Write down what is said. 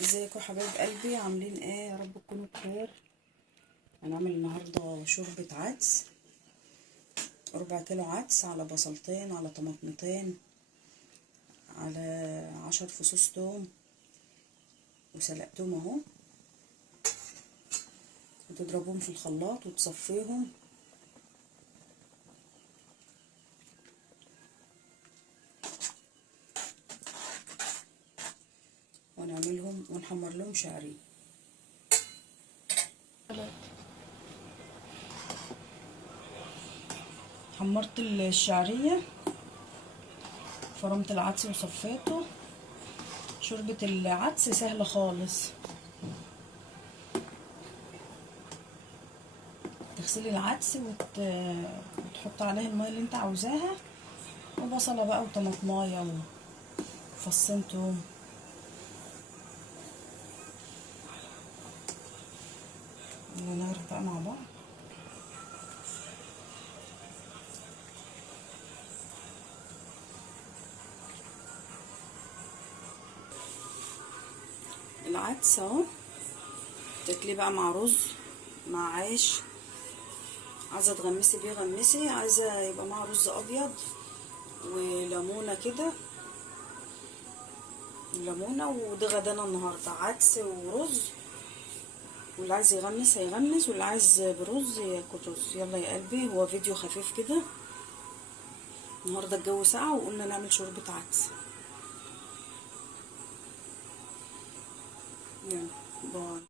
ازيكم حبايب قلبي؟ عاملين ايه؟ يا رب تكونوا بخير. هنعمل النهارده شوربه عدس، 4 كيلو عدس على بصلتين على طماطمتين على 10 فصوص توم، وسلقتهم اهو، وتضربوهم في الخلاط وتصفيهم، ونعملهم ونحمر لهم شعرين. حمرت الشعريه، فرمت العدس وصفيته. شوربه العدس سهله خالص. تغسلي العدس وتحط عليه الميه اللي انت عاوزاها، وبصله بقى وطماطمايه وفصين توم. يلا نعرف بقى مع بعض. العدس اهو، تاكليه بقى مع رز، مع عيش. عايزه تغمسي بيه غمسي، عايزه يبقى مع رز ابيض وليمونه كده، ليمونه. وده غدانا النهارده، عدس ورز، واللي عايز يغمس هيغمس، واللي عايز برز ياكل رز. يلا يا قلبي، هو فيديو خفيف كده. النهارده الجو ساقع وقلنا نعمل شوربه عدس. يلا باي.